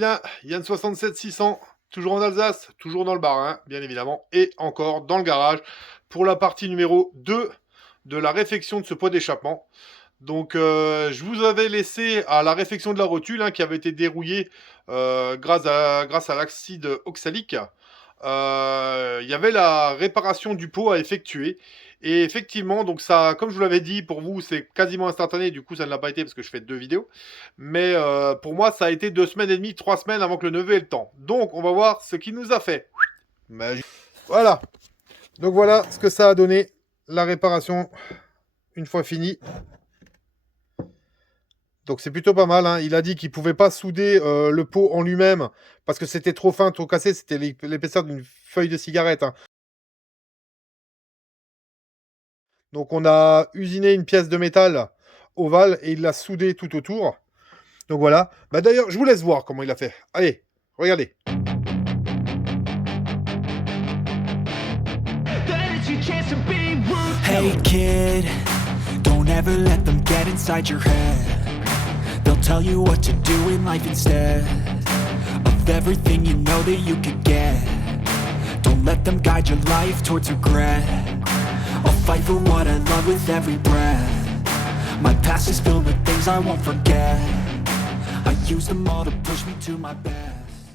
vilain, Yann 67 600, toujours en Alsace, toujours dans le Bas-Rhin, bien évidemment, et encore dans le garage pour la partie numéro 2 de la réfection de ce pot d'échappement. Donc, je vous avais laissé à la réfection de la rotule qui avait été dérouillée grâce à l'acide oxalique. Il y avait la réparation du pot à effectuer. Et effectivement, donc ça, comme je vous l'avais dit, pour vous, c'est quasiment instantané. Du coup, ça ne l'a pas été parce que je fais 2 vidéos. Mais pour moi, ça a été 2 semaines et demie, 3 semaines avant que le neveu ait le temps. Donc, on va voir ce qu'il nous a fait. Magie. Voilà. Donc, voilà ce que ça a donné, la réparation, une fois finie. Donc c'est plutôt pas mal. Hein. Il a dit qu'il pouvait pas souder le pot en lui-même parce que c'était trop fin, trop cassé. C'était l'épaisseur d'une feuille de cigarette. Hein. Donc on a usiné une pièce de métal ovale et il l'a soudé tout autour. Donc voilà. Bah d'ailleurs, je vous laisse voir comment il a fait. Allez, regardez. Hey kid, don't ever let them get inside your head. They'll tell you what to do in life instead of everything you know that you could get. Don't let them guide your life towards regret. I'll fight for what I love with every breath. My past is filled with things I won't forget. I use them all to push me to my best.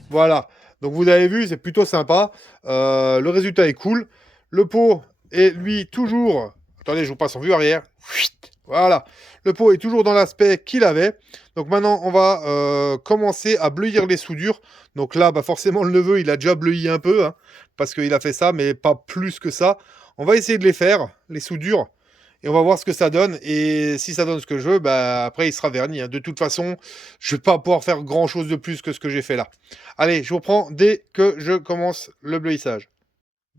Voilà. Donc vous avez vu, c'est plutôt sympa. Le résultat est cool. Le pot est lui toujours... Attendez, je vous passe en vue arrière. Voilà. Le pot est toujours dans l'aspect qu'il avait. Donc maintenant, on va commencer à bleuir les soudures. Donc là, bah forcément, le neveu, il a déjà bleui un peu. Hein, parce qu'il a fait ça, mais pas plus que ça. On va essayer de les faire, les soudures. Et on va voir ce que ça donne. Et si ça donne ce que je veux, bah après, il sera verni. Hein. De toute façon, je ne vais pas pouvoir faire grand-chose de plus que ce que j'ai fait là. Allez, je vous reprends dès que je commence le bleuissage.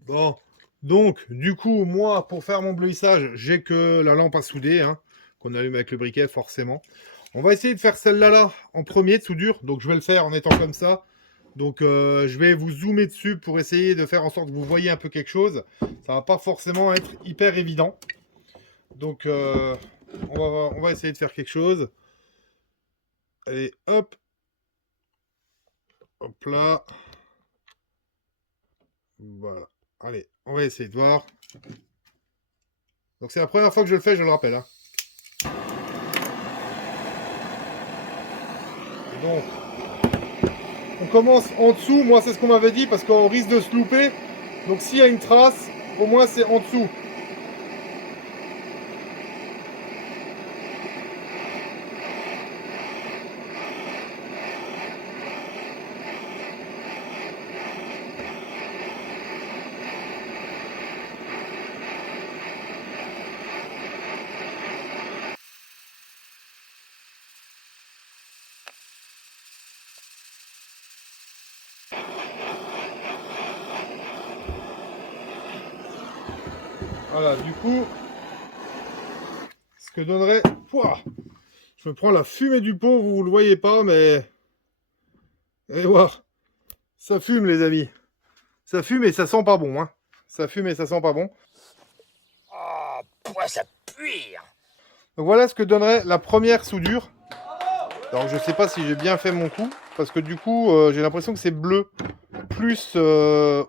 Bon, donc, du coup, moi, pour faire mon bleuissage, j'ai que la lampe à souder, hein, qu'on allume avec le briquet, forcément. On va essayer de faire celle-là là, en premier de soudure. Donc, je vais le faire en étant comme ça. Donc, je vais vous zoomer dessus pour essayer de faire en sorte que vous voyez un peu quelque chose. Ça va pas forcément être hyper évident. Donc, on va essayer de faire quelque chose. Allez, hop. Hop là. Voilà. Allez, on va essayer de voir. Donc c'est la première fois que je le fais, je le rappelle. Hein. Et donc, on commence en dessous. Moi, c'est ce qu'on m'avait dit parce qu'on risque de se louper. Donc s'il y a une trace, au moins c'est en dessous. Voilà, du coup, ce que donnerait... Pouah, je me prends la fumée du pot, vous ne le voyez pas, mais... Allez voir, ça fume les amis. Ça fume et ça sent pas bon. Hein. Ça fume et ça sent pas bon. Oh, pourquoi ça pue? Donc voilà ce que donnerait la première soudure. Alors je sais pas si j'ai bien fait mon coup, parce que du coup j'ai l'impression que c'est bleu plus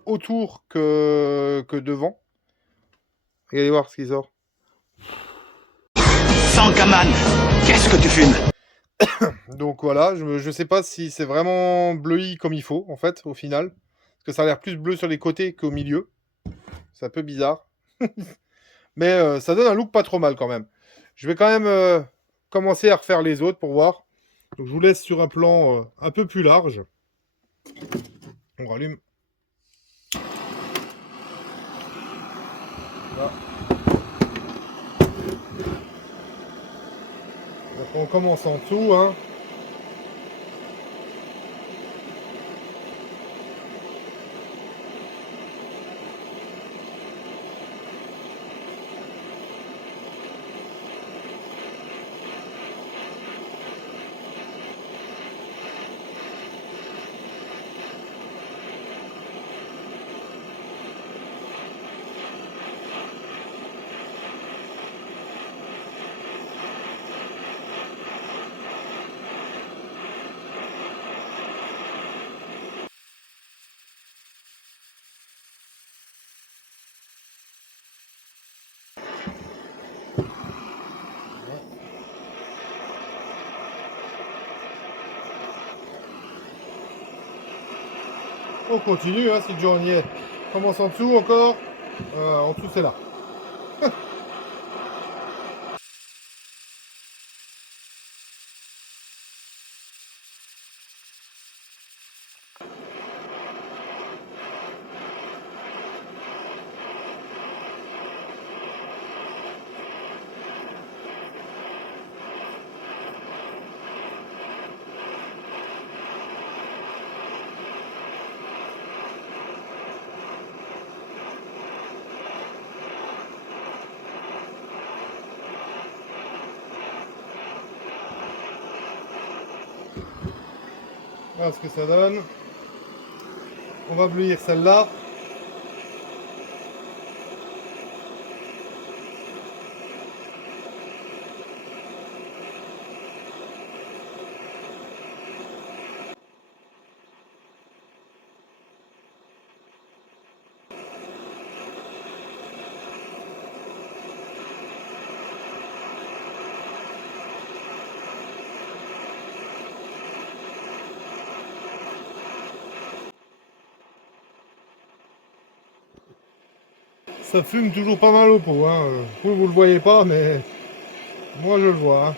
autour que devant. Regardez voir ce qui sort. Sankaman, qu'est-ce que tu fumes? Donc voilà, je sais pas si c'est vraiment bleui comme il faut en fait au final. Parce que ça a l'air plus bleu sur les côtés qu'au milieu. C'est un peu bizarre. Mais ça donne un look pas trop mal quand même. Je vais quand même commencer à refaire les autres pour voir. Donc je vous laisse sur un plan un peu plus large. On rallume. Là. Donc on commence en dessous. Hein. On continue, hein, si le jour y est. Commence en dessous encore. En dessous, c'est là. Voilà ce que ça donne. On va bleuir celle-là. Ça fume toujours pas mal au pot. Hein. Vous le voyez pas, mais moi je le vois. Hein.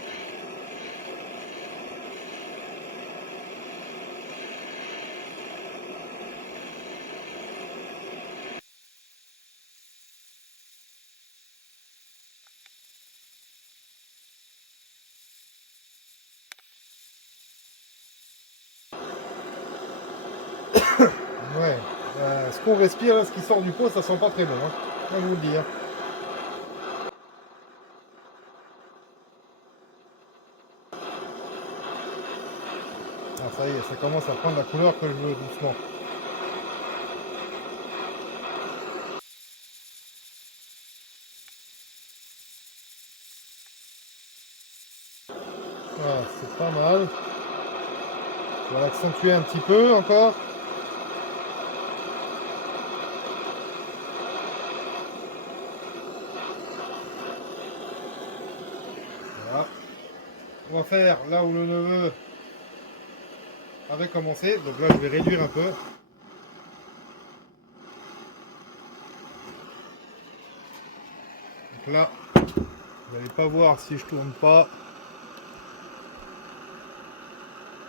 Ouais. Ce qu'on respire, là, ce qui sort du pot, ça sent pas très bon. Hein. Je vais vous le dire. Ah, ça y est, ça commence à prendre la couleur que je veux doucement. Voilà, c'est pas mal. On va l'accentuer un petit peu encore. Voilà. On va faire là où le neveu avait commencé. Donc là, je vais réduire un peu. Donc là, vous n'allez pas voir si je tourne pas.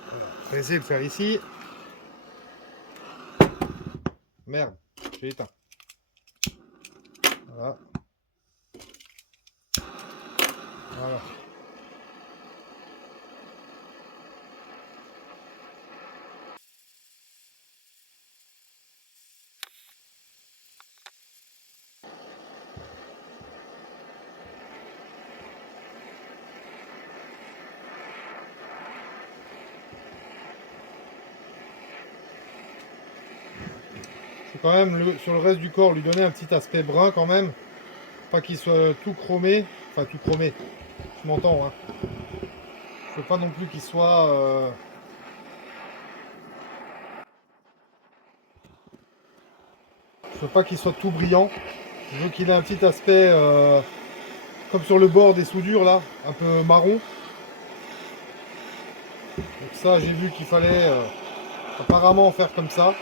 Voilà. Je vais essayer de faire ici. Merde, j'ai éteint. Voilà. Voilà. Je vais quand même, sur le reste du corps, lui donner un petit aspect brun quand même. Pas qu'il soit tout chromé. Enfin, tout chromé. Je m'entends, hein. Je veux pas non plus qu'il soit... Je veux pas qu'il soit tout brillant. Je veux qu'il ait un petit aspect... comme sur le bord des soudures, là. Un peu marron. Donc ça, j'ai vu qu'il fallait apparemment faire comme ça.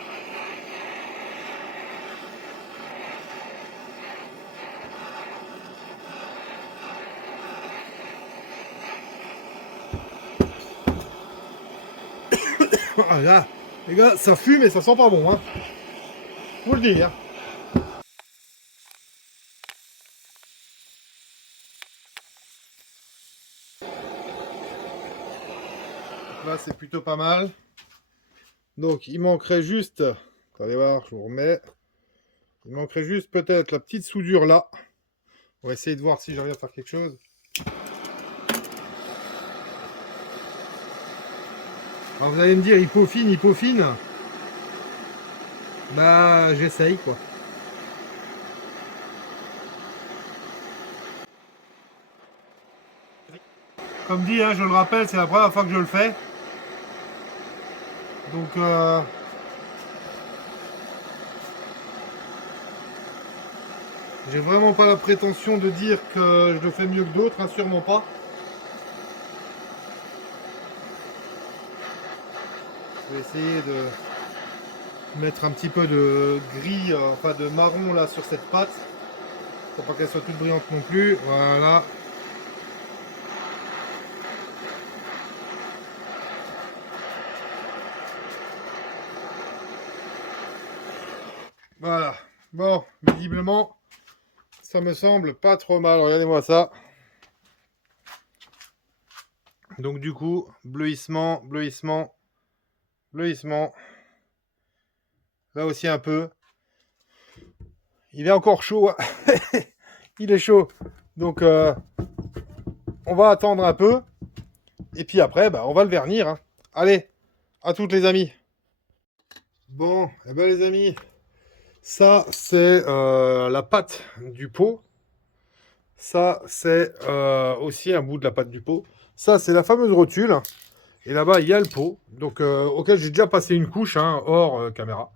Ah là, les gars, ça fume et ça sent pas bon, hein. Faut le dire. Là, c'est plutôt pas mal. Donc, il manquerait juste... Allez voir, je vous remets. Il manquerait juste peut-être la petite soudure là. On va essayer de voir si j'arrive à faire quelque chose. Alors vous allez me dire, il peaufine. Bah, j'essaye quoi. Comme dit, hein, je le rappelle, c'est la première fois que je le fais. Donc, j'ai vraiment pas la prétention de dire que je le fais mieux que d'autres, hein, sûrement pas. Je vais essayer de mettre un petit peu de gris, enfin de marron là sur cette pâte. Pour pas qu'elle soit toute brillante non plus. Voilà. Voilà. Bon, visiblement, ça me semble pas trop mal. Regardez-moi ça. Donc du coup, bleuissement, bleuissement, bleuissement. Là aussi un peu. Il est encore chaud. Il est chaud. Donc on va attendre un peu. Et puis après, bah, on va le vernir. Hein. Allez, à toutes les amis. Bon, eh ben les amis, ça c'est la pâte du pot. Ça c'est aussi un bout de la pâte du pot. Ça c'est la fameuse rotule. Et là-bas il y a le pot. Donc auquel j'ai déjà passé une couche, hein, hors caméra.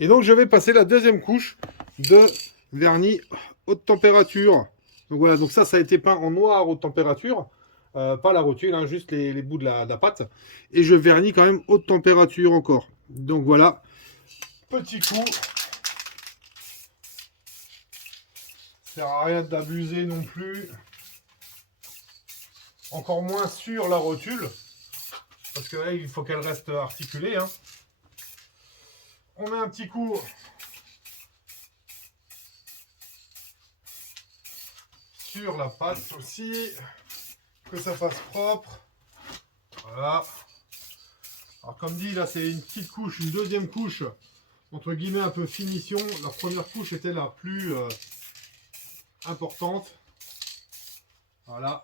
Et donc je vais passer la deuxième couche de vernis haute température. Donc voilà, donc ça a été peint en noir haute température. Pas la rotule, hein, juste les bouts de la pâte. Et je vernis quand même haute température encore. Donc voilà, petit coup. Ça sert à rien d'abuser non plus. Encore moins sur la rotule. Parce que là, il faut qu'elle reste articulée. Hein. On met un petit coup sur la pâte aussi. Que ça fasse propre. Voilà. Alors comme dit, là c'est une petite couche, une deuxième couche, entre guillemets un peu finition. La première couche était la plus importante. Voilà.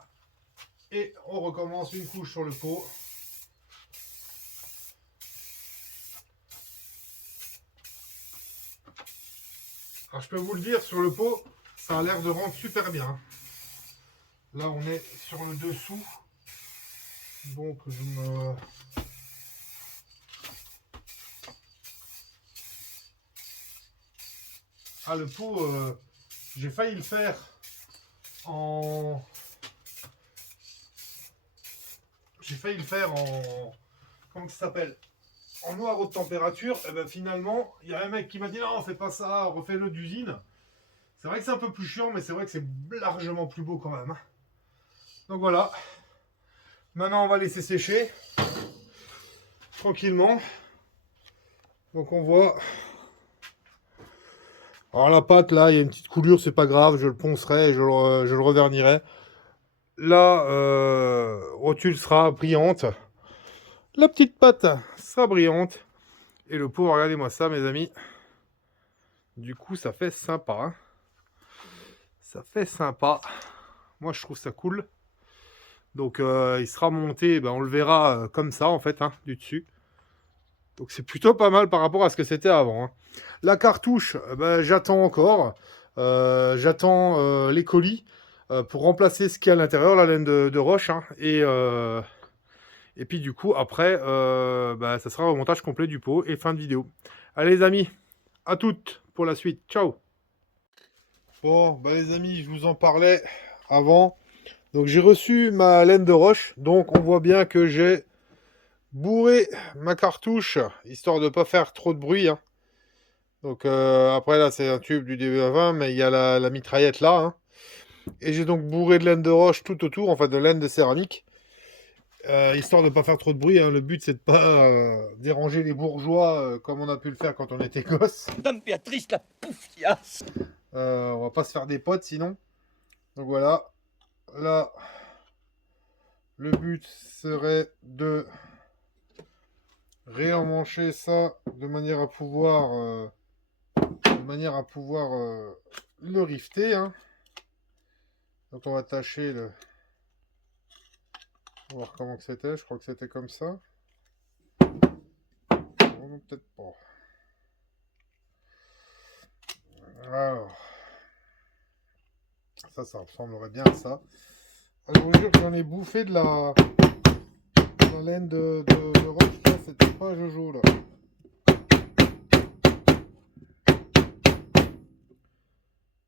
Et on recommence une couche sur le pot. Alors je peux vous le dire, sur le pot, ça a l'air de rendre super bien. Là on est sur le dessous. Donc je me... Ah le pot, j'ai failli le faire en... J'ai failli le faire en... Comment ça s'appelle? En noir haute température. Et ben finalement, il y a un mec qui m'a dit non, fais pas ça, refais-le d'usine. C'est vrai que c'est un peu plus chiant, mais c'est vrai que c'est largement plus beau quand même. Donc voilà. Maintenant, on va laisser sécher tranquillement. Donc on voit. Alors la pâte là, il y a une petite coulure, c'est pas grave, je le poncerai, je le revernirai. La rotule sera brillante. La petite pâte sera brillante. Et le pot, regardez-moi ça mes amis. Du coup, ça fait sympa. Hein. Ça fait sympa. Moi, je trouve ça cool. Donc, il sera monté, ben, on le verra comme ça, en fait, hein, du dessus. Donc, c'est plutôt pas mal par rapport à ce que c'était avant. Hein. La cartouche, ben, j'attends encore. J'attends les colis pour remplacer ce qu'il y a à l'intérieur, la laine de roche. Hein, et puis, du coup, après, ben, ça sera un montage complet du pot et fin de vidéo. Allez, les amis, à toutes pour la suite. Ciao! Bon, bah les amis, je vous en parlais avant. Donc j'ai reçu ma laine de roche. Donc on voit bien que j'ai bourré ma cartouche, histoire de ne pas faire trop de bruit. Hein. Donc après là c'est un tube du DB20, mais il y a la mitraillette là. Hein. Et j'ai donc bourré de laine de roche tout autour, enfin de laine de céramique. Histoire de ne pas faire trop de bruit. Hein. Le but c'est de pas déranger les bourgeois comme on a pu le faire quand on était gosse. Dame Béatrice, la poufiasse. On va pas se faire des potes sinon. Donc voilà. Là, le but serait de réemmancher ça de manière à pouvoir, le rifter. Hein. Donc on va tâcher le... On va voir comment que c'était. Je crois que c'était comme ça. Non, peut-être pas. Alors... Ça ressemblerait bien à ça. Je vous jure que j'en ai bouffé de la laine de roche. Là, c'était pas Jojo là.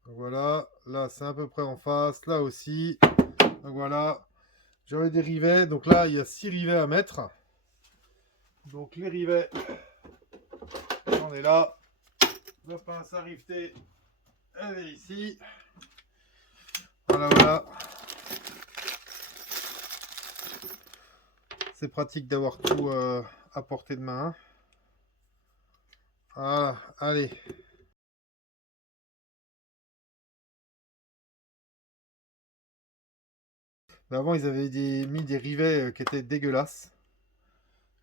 Voilà, là c'est à peu près en face, là aussi. Donc voilà, j'aurai des rivets. Donc là, il y a 6 rivets à mettre. Donc les rivets, on est là. Le pince à rifter, elle est ici. Voilà, voilà. C'est pratique d'avoir tout à portée de main. Voilà, allez. Mais avant, ils avaient mis des rivets qui étaient dégueulasses.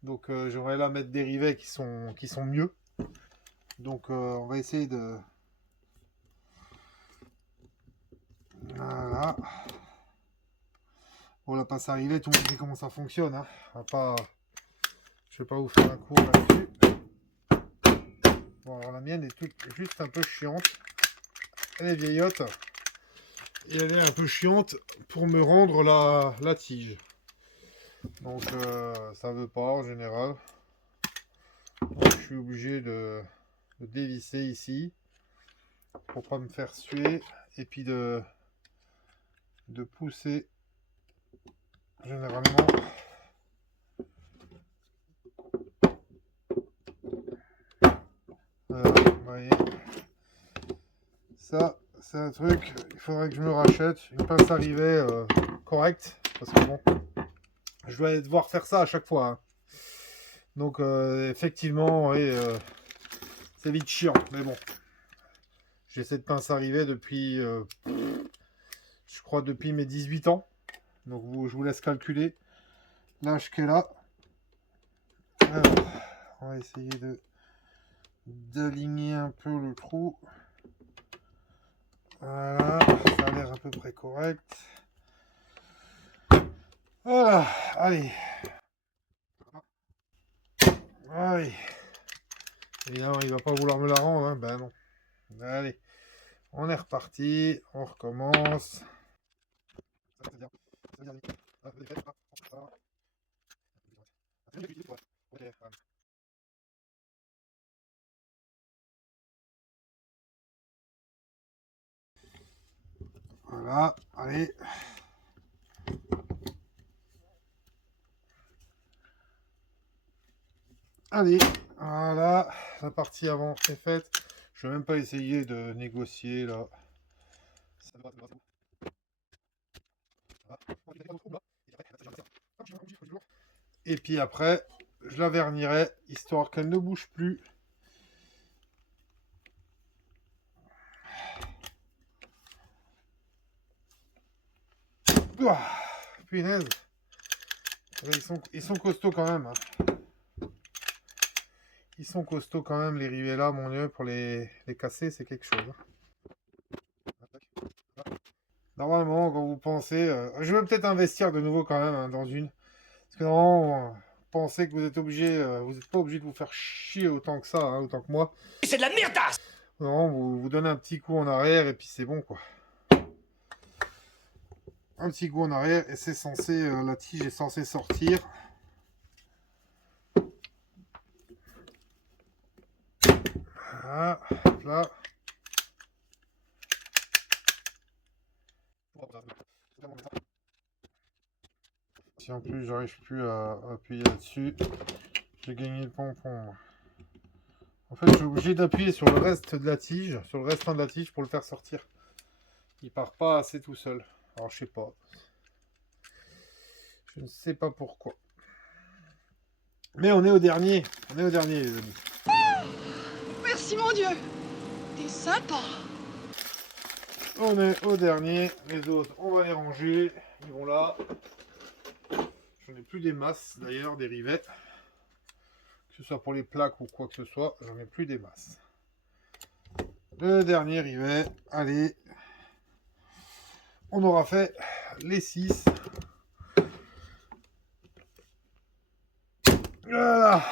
Donc j'aimerais là mettre des rivets qui sont mieux. Donc on va essayer de... Voilà. Bon, la pince à rivet, tout le monde sait comment ça fonctionne. Hein. On va pas... Je vais pas vous faire un cours là-dessus. Bon, alors la mienne est juste un peu chiante. Elle est vieillotte. Et elle est un peu chiante pour me rendre la tige. Donc ça veut pas en général. Donc, je suis obligé de dévisser ici pour pas me faire suer et puis de pousser généralement. Voilà, vous voyez. Ça, c'est un truc, il faudrait que je me rachète une pince à rivet correcte parce que bon, je dois devoir faire ça à chaque fois. Hein. Donc effectivement, oui, c'est vite chiant, mais bon. J'ai cette pince à rivet depuis, je crois, depuis mes 18 ans. Donc je vous laisse calculer l'âge qu'elle a. Alors, on va essayer d'aligner un peu le trou. Voilà, ça a l'air à peu près correct. Voilà, allez. Allez. Évidemment, il va pas vouloir me la rendre, hein. Ben non. Allez, on est reparti, on recommence. Voilà, allez. Allez, voilà, la partie avant est faite. Je vais même pas essayer de négocier là. Et puis après, je la vernirai histoire qu'elle ne bouge plus. Ouah, punaise. Ils sont costauds quand même. Hein. Ils sont costauds quand même, les rivets là, mon dieu, pour les casser, c'est quelque chose. Normalement, quand vous pensez... je vais peut-être investir de nouveau quand même hein, dans une. Parce que normalement, pensez que vous êtes obligé... vous n'êtes pas obligé de vous faire chier autant que ça, hein, autant que moi. C'est de la merdasse. Non, vous donnez un petit coup en arrière et puis c'est bon, quoi. Un petit coup en arrière et c'est censé... la tige est censée sortir. Voilà, là. Si en plus j'arrive plus à appuyer là-dessus, j'ai gagné le pompon. En fait, je suis obligé d'appuyer sur le reste de la tige, sur le restant de la tige pour le faire sortir. Il part pas assez tout seul. Alors je sais pas. Je ne sais pas pourquoi. Mais on est au dernier. On est au dernier, les amis. Merci mon Dieu. T'es sympa. On est au dernier. Les autres, on va les ranger. Ils vont là. J'en ai plus des masses d'ailleurs, des rivets. Que ce soit pour les plaques ou quoi que ce soit, j'en ai plus des masses. Le dernier rivet. Allez. On aura fait les 6. Voilà.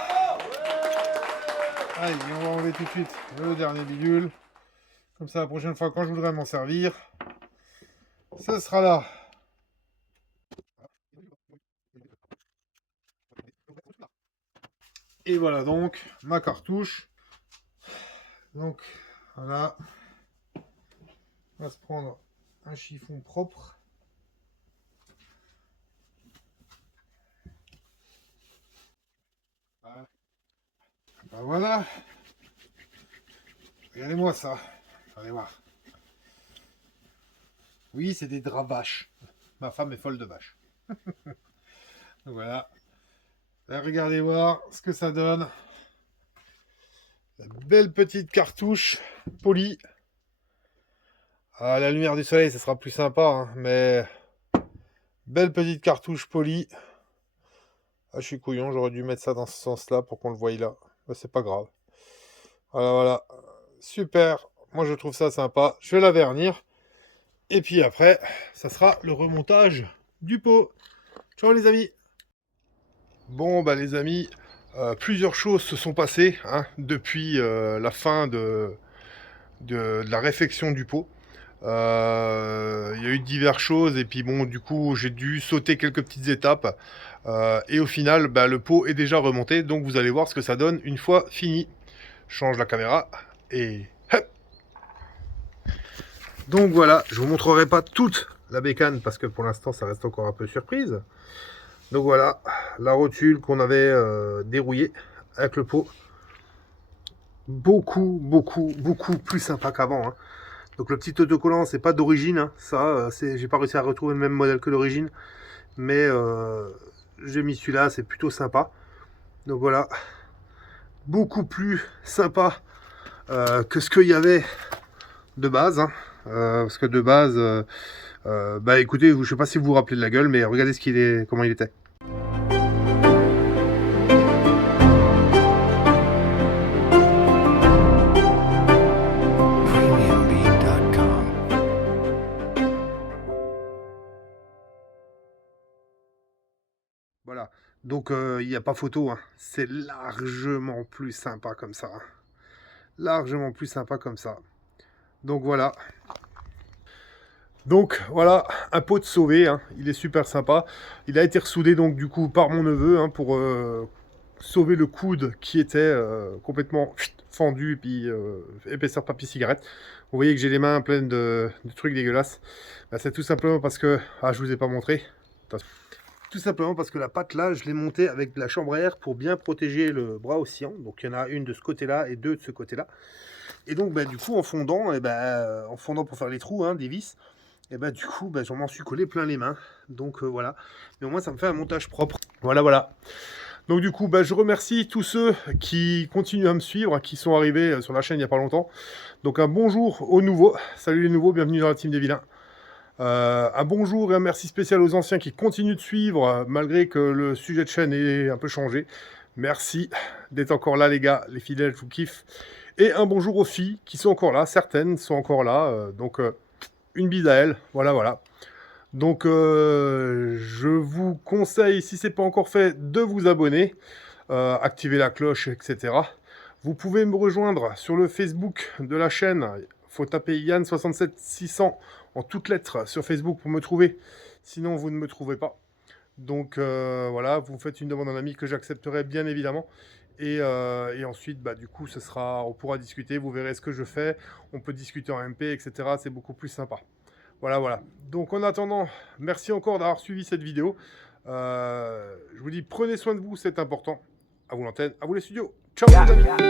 Allez, on va enlever tout de suite le dernier bidule. Comme ça, la prochaine fois, quand je voudrais m'en servir, ce sera là. Et voilà donc ma cartouche. Donc, voilà. On va se prendre un chiffon propre. Ben voilà. Regardez-moi ça. Allez voir. Oui, c'est des draps vaches. Ma femme est folle de vaches. Donc voilà. Là, regardez voir ce que ça donne. La belle petite cartouche polie. À la lumière du soleil, ça sera plus sympa, hein, mais belle petite cartouche polie. Ah, je suis couillon, j'aurais dû mettre ça dans ce sens-là pour qu'on le voie là. Mais c'est pas grave. Voilà, voilà. Super. Moi, je trouve ça sympa. Je vais la vernir. Et puis après, ça sera le remontage du pot. Ciao les amis. Bon, bah les amis, plusieurs choses se sont passées hein, depuis la fin de la réfection du pot. Il y a eu diverses choses et puis bon, du coup, j'ai dû sauter quelques petites étapes. Et au final, bah, le pot est déjà remonté. Donc vous allez voir ce que ça donne une fois fini. Je change la caméra et... hop. Donc voilà, je vous montrerai pas toute la bécane parce que pour l'instant, ça reste encore un peu surprise. Donc voilà, la rotule qu'on avait dérouillée avec le pot. Beaucoup plus sympa qu'avant. Hein. Donc le petit autocollant, c'est pas d'origine. Hein. Ça, j'ai pas réussi à retrouver le même modèle que l'origine. Mais j'ai mis celui-là, c'est plutôt sympa. Donc voilà, beaucoup plus sympa que ce qu'il y avait de base. Hein. Parce que de base, bah écoutez, je sais pas si vous vous rappelez de la gueule, mais regardez comment il était. Voilà, donc il n'y a pas photo, hein. C'est largement plus sympa comme ça. Hein. Largement plus sympa comme ça. Donc voilà. Donc voilà, un pot de sauvé, hein. Il est super sympa. Il a été ressoudé donc du coup par mon neveu hein, pour sauver le coude qui était complètement fendu et puis épaisseur papier cigarette. Vous voyez que j'ai les mains pleines de trucs dégueulasses. Ben, c'est tout simplement parce que... Ah, je vous ai pas montré. Tout simplement parce que la patte là, je l'ai montée avec de la chambre à air pour bien protéger le bras oscillant. Donc il y en a une de ce côté-là et deux de ce côté-là. Et donc bah, du coup en fondant pour faire les trous hein, des vis, et bah du coup je m'en suis collé plein les mains. Donc voilà. Mais au moins ça me fait un montage propre. Voilà. Donc du coup je remercie tous ceux qui continuent à me suivre, qui sont arrivés sur la chaîne il n'y a pas longtemps. Donc un bonjour aux nouveaux. Salut les nouveaux, bienvenue dans la team des vilains. Un bonjour et un merci spécial aux anciens qui continuent de suivre malgré que le sujet de chaîne ait un peu changé. Merci d'être encore là les gars, les fidèles, je vous kiffe. Et un bonjour aux filles qui sont encore là, certaines sont encore là, donc une bise à elles, voilà. Donc je vous conseille, si ce n'est pas encore fait, de vous abonner, activer la cloche, etc. Vous pouvez me rejoindre sur le Facebook de la chaîne, il faut taper Yann67600 en toutes lettres sur Facebook pour me trouver, sinon vous ne me trouvez pas. Donc voilà, vous faites une demande à un ami que j'accepterai bien évidemment. Et ensuite, du coup, on pourra discuter, vous verrez ce que je fais, on peut discuter en MP, etc. C'est beaucoup plus sympa. Voilà. Donc en attendant, merci encore d'avoir suivi cette vidéo. Je vous dis, prenez soin de vous, c'est important. À vous l'antenne, à vous les studios. Ciao les amis.